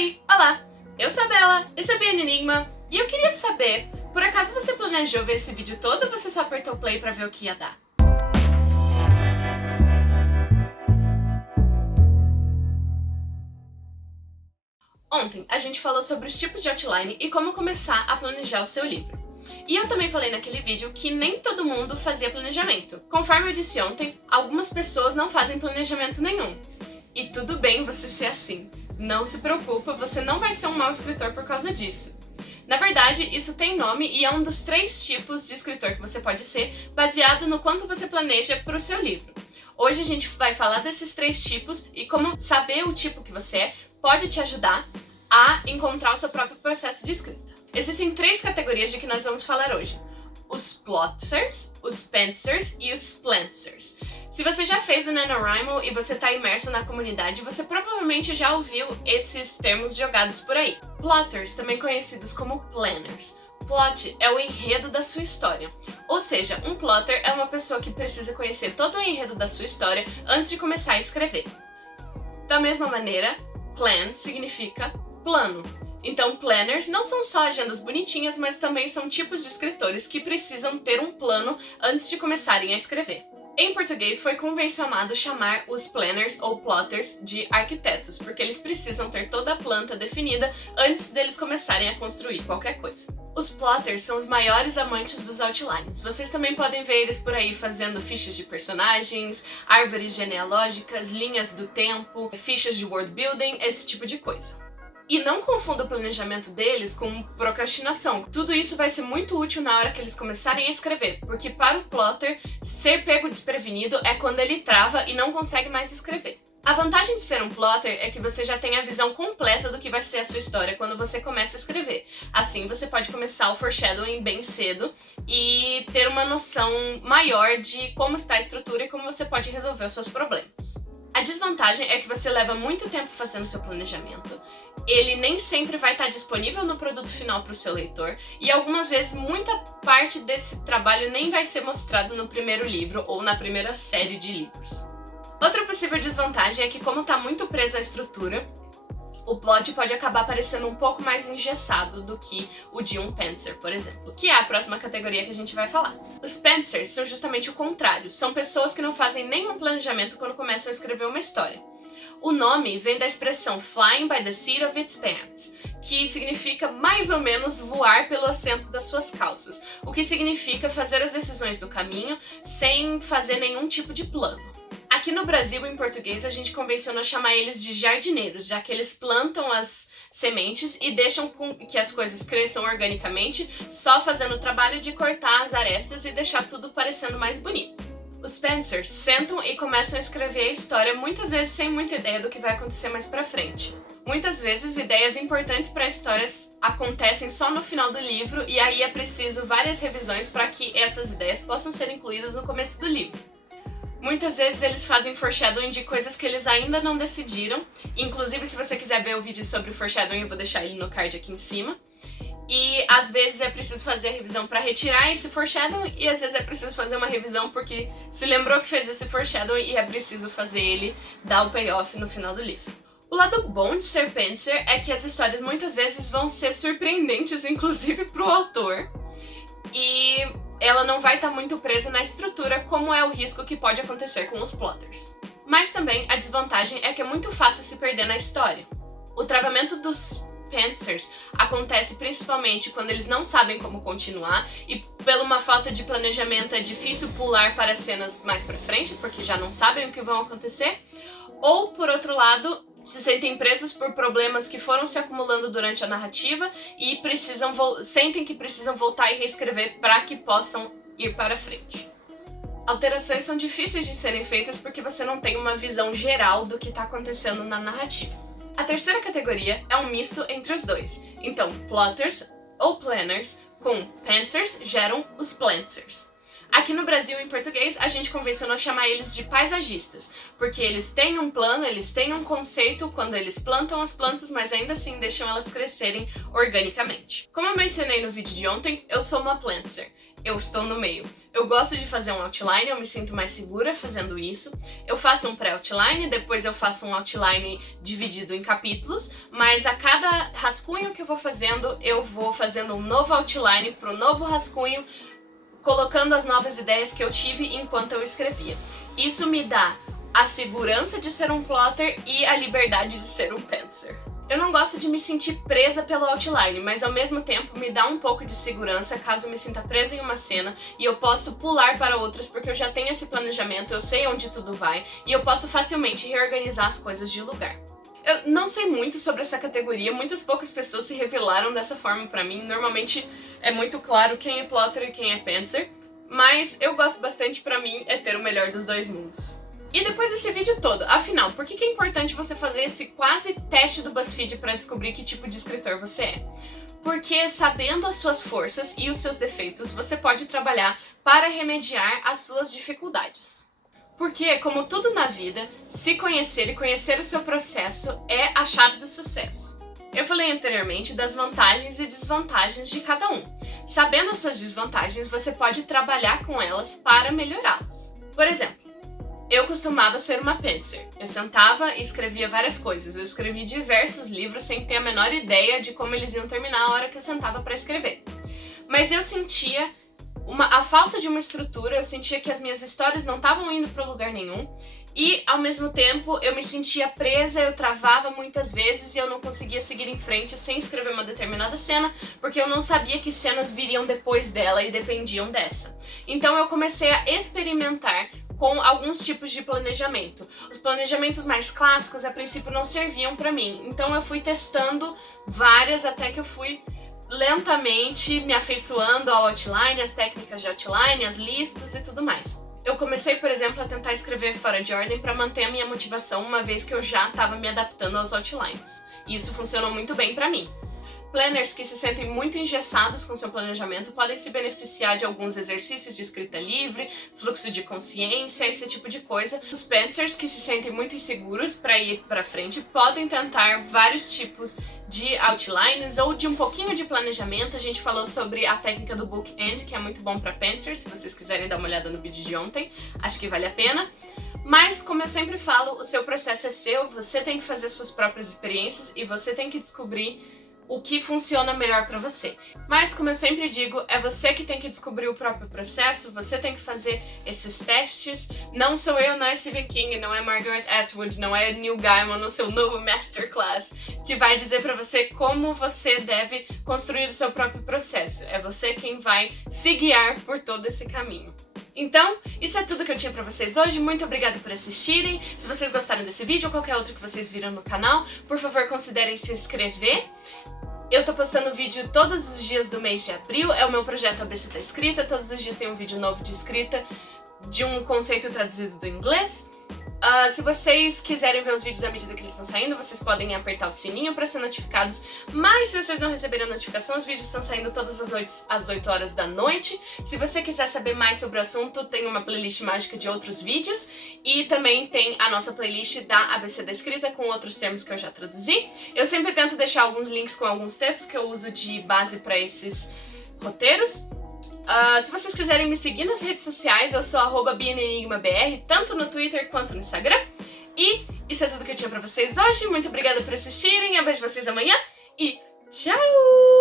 Oi, olá! Eu sou a Bela, esse é o BN Enigma, e eu queria saber, por acaso você planejou ver esse vídeo todo ou você só apertou play pra ver o que ia dar? Ontem a gente falou sobre os tipos de outline e como começar a planejar o seu livro. E eu também falei naquele vídeo que nem todo mundo fazia planejamento. Conforme eu disse ontem, algumas pessoas não fazem planejamento nenhum. E tudo bem você ser assim. Não se preocupa, você não vai ser um mau escritor por causa disso. Na verdade, isso tem nome e é um dos 3 tipos de escritor que você pode ser, baseado no quanto você planeja para o seu livro. Hoje a gente vai falar desses 3 tipos e como saber o tipo que você é pode te ajudar a encontrar o seu próprio processo de escrita. Existem 3 categorias de que nós vamos falar hoje. Os plotters, os pantsers e os splanters. Se você já fez o NaNoWriMo e você está imerso na comunidade, você provavelmente já ouviu esses termos jogados por aí. Plotters, também conhecidos como planners. Plot é o enredo da sua história. Ou seja, um plotter é uma pessoa que precisa conhecer todo o enredo da sua história antes de começar a escrever. Da mesma maneira, plan significa plano. Então, planners não são só agendas bonitinhas, mas também são tipos de escritores que precisam ter um plano antes de começarem a escrever. Em português, foi convencionado chamar os planners ou plotters de arquitetos, porque eles precisam ter toda a planta definida antes deles começarem a construir qualquer coisa. Os plotters são os maiores amantes dos outlines. Vocês também podem ver eles por aí fazendo fichas de personagens, árvores genealógicas, linhas do tempo, fichas de world building, esse tipo de coisa. E não confunda o planejamento deles com procrastinação. Tudo isso vai ser muito útil na hora que eles começarem a escrever, porque para o plotter, ser pego desprevenido é quando ele trava e não consegue mais escrever. A vantagem de ser um plotter é que você já tem a visão completa do que vai ser a sua história quando você começa a escrever. Assim, você pode começar o foreshadowing bem cedo e ter uma noção maior de como está a estrutura e como você pode resolver os seus problemas. A desvantagem é que você leva muito tempo fazendo seu planejamento, ele nem sempre vai estar disponível no produto final para o seu leitor e algumas vezes muita parte desse trabalho nem vai ser mostrado no primeiro livro ou na primeira série de livros. Outra possível desvantagem é que, como está muito preso à estrutura, o plot pode acabar parecendo um pouco mais engessado do que o de um pantser, por exemplo, que é a próxima categoria que a gente vai falar. Os pantsers são justamente o contrário, são pessoas que não fazem nenhum planejamento quando começam a escrever uma história. O nome vem da expressão flying by the seat of its pants, que significa mais ou menos voar pelo assento das suas calças, o que significa fazer as decisões do caminho sem fazer nenhum tipo de plano. Aqui no Brasil, em português, a gente convencionou chamar eles de jardineiros, já que eles plantam as sementes e deixam que as coisas cresçam organicamente, só fazendo o trabalho de cortar as arestas e deixar tudo parecendo mais bonito. Os pantsers sentam e começam a escrever a história muitas vezes sem muita ideia do que vai acontecer mais pra frente. Muitas vezes, ideias importantes para histórias acontecem só no final do livro e aí é preciso várias revisões para que essas ideias possam ser incluídas no começo do livro. Muitas vezes eles fazem foreshadowing de coisas que eles ainda não decidiram, inclusive se você quiser ver o vídeo sobre foreshadowing eu vou deixar ele no card aqui em cima. E às vezes é preciso fazer a revisão para retirar esse foreshadowing e às vezes é preciso fazer uma revisão porque se lembrou que fez esse foreshadowing e é preciso fazer ele dar o payoff no final do livro. O lado bom de ser pantser é que as histórias muitas vezes vão ser surpreendentes, inclusive para o autor, e ela não vai estar muito presa na estrutura, como é o risco que pode acontecer com os plotters. Mas também a desvantagem é que é muito fácil se perder na história. O travamento dos pantsers acontece principalmente quando eles não sabem como continuar e pela uma falta de planejamento é difícil pular para cenas mais pra frente porque já não sabem o que vão acontecer, ou por outro lado se sentem presos por problemas que foram se acumulando durante a narrativa e sentem que precisam voltar e reescrever para que possam ir para frente. Alterações são difíceis de serem feitas porque você não tem uma visão geral do que está acontecendo na narrativa. A terceira categoria é um misto entre os dois. Então, plotters ou planners com pantsers geram os plantsers. Aqui no Brasil, em português, a gente convencionou chamar eles de paisagistas, porque eles têm um plano, eles têm um conceito quando eles plantam as plantas, mas ainda assim deixam elas crescerem organicamente. Como eu mencionei no vídeo de ontem, eu sou uma plantser. eu estou no meio. Eu gosto de fazer um outline, eu me sinto mais segura fazendo isso. Eu faço um pré-outline, depois eu faço um outline dividido em capítulos, mas a cada rascunho que eu vou fazendo um novo outline pro novo rascunho, colocando as novas ideias que eu tive enquanto eu escrevia. Isso me dá a segurança de ser um plotter e a liberdade de ser um pantser. Eu não gosto de me sentir presa pelo outline, mas ao mesmo tempo me dá um pouco de segurança caso eu me sinta presa em uma cena e eu posso pular para outras porque eu já tenho esse planejamento, eu sei onde tudo vai e eu posso facilmente reorganizar as coisas de lugar. Eu não sei muito sobre essa categoria, muitas poucas pessoas se revelaram dessa forma pra mim, normalmente é muito claro quem é plotter e quem é pantser, mas eu gosto bastante, pra mim, é ter o melhor dos dois mundos. E depois desse vídeo todo, afinal, por que é importante você fazer esse quase teste do BuzzFeed para descobrir que tipo de escritor você é? Porque sabendo as suas forças e os seus defeitos, você pode trabalhar para remediar as suas dificuldades. Porque, como tudo na vida, se conhecer e conhecer o seu processo é a chave do sucesso. Eu falei anteriormente das vantagens e desvantagens de cada um. Sabendo as suas desvantagens, você pode trabalhar com elas para melhorá-las. Por exemplo, eu costumava ser uma pantser. Eu sentava e escrevia várias coisas. Eu escrevi diversos livros sem ter a menor ideia de como eles iam terminar a hora que eu sentava para escrever. Mas eu sentia a falta de uma estrutura, eu sentia que as minhas histórias não estavam indo para lugar nenhum. E, ao mesmo tempo, eu me sentia presa, eu travava muitas vezes e eu não conseguia seguir em frente sem escrever uma determinada cena, porque eu não sabia que cenas viriam depois dela e dependiam dessa. Então eu comecei a experimentar com alguns tipos de planejamento. Os planejamentos mais clássicos, a princípio, não serviam pra mim. Então eu fui testando várias até que eu fui lentamente me afeiçoando ao outline, as técnicas de outline, as listas e tudo mais. Eu comecei, por exemplo, a tentar escrever fora de ordem para manter a minha motivação, uma vez que eu já estava me adaptando aos outlines. E isso funcionou muito bem para mim. Planners que se sentem muito engessados com seu planejamento podem se beneficiar de alguns exercícios de escrita livre, fluxo de consciência, esse tipo de coisa. Os pantsers que se sentem muito inseguros para ir para frente podem tentar vários tipos de outlines ou de um pouquinho de planejamento. A gente falou sobre a técnica do bookend, que é muito bom para pantsers, se vocês quiserem dar uma olhada no vídeo de ontem, acho que vale a pena. Mas, como eu sempre falo, o seu processo é seu, você tem que fazer suas próprias experiências e você tem que descobrir o que funciona melhor pra você. Mas, como eu sempre digo, é você que tem que descobrir o próprio processo, você tem que fazer esses testes. Não sou eu, não é Stephen King, não é Margaret Atwood, não é Neil Gaiman no seu novo Masterclass, que vai dizer pra você como você deve construir o seu próprio processo. É você quem vai se guiar por todo esse caminho. Então, isso é tudo que eu tinha pra vocês hoje. Muito obrigada por assistirem. Se vocês gostaram desse vídeo ou qualquer outro que vocês viram no canal, por favor, considerem se inscrever. Eu tô postando vídeo todos os dias do mês de abril, é o meu projeto ABC da Escrita, todos os dias tem um vídeo novo de escrita de um conceito traduzido do inglês. Se vocês quiserem ver os vídeos à medida que eles estão saindo, vocês podem apertar o sininho para ser notificados, mas se vocês não receberem a notificação, os vídeos estão saindo todas as noites às 8 horas da noite. Se você quiser saber mais sobre o assunto, tem uma playlist mágica de outros vídeos e também tem a nossa playlist da ABC da Escrita com outros termos que eu já traduzi. Eu sempre tento deixar alguns links com alguns textos que eu uso de base para esses roteiros. Se vocês quiserem me seguir nas redes sociais, eu sou @bienenigmabr, tanto no Twitter quanto no Instagram. E isso é tudo que eu tinha pra vocês hoje. Muito obrigada por assistirem, eu vejo vocês amanhã e tchau!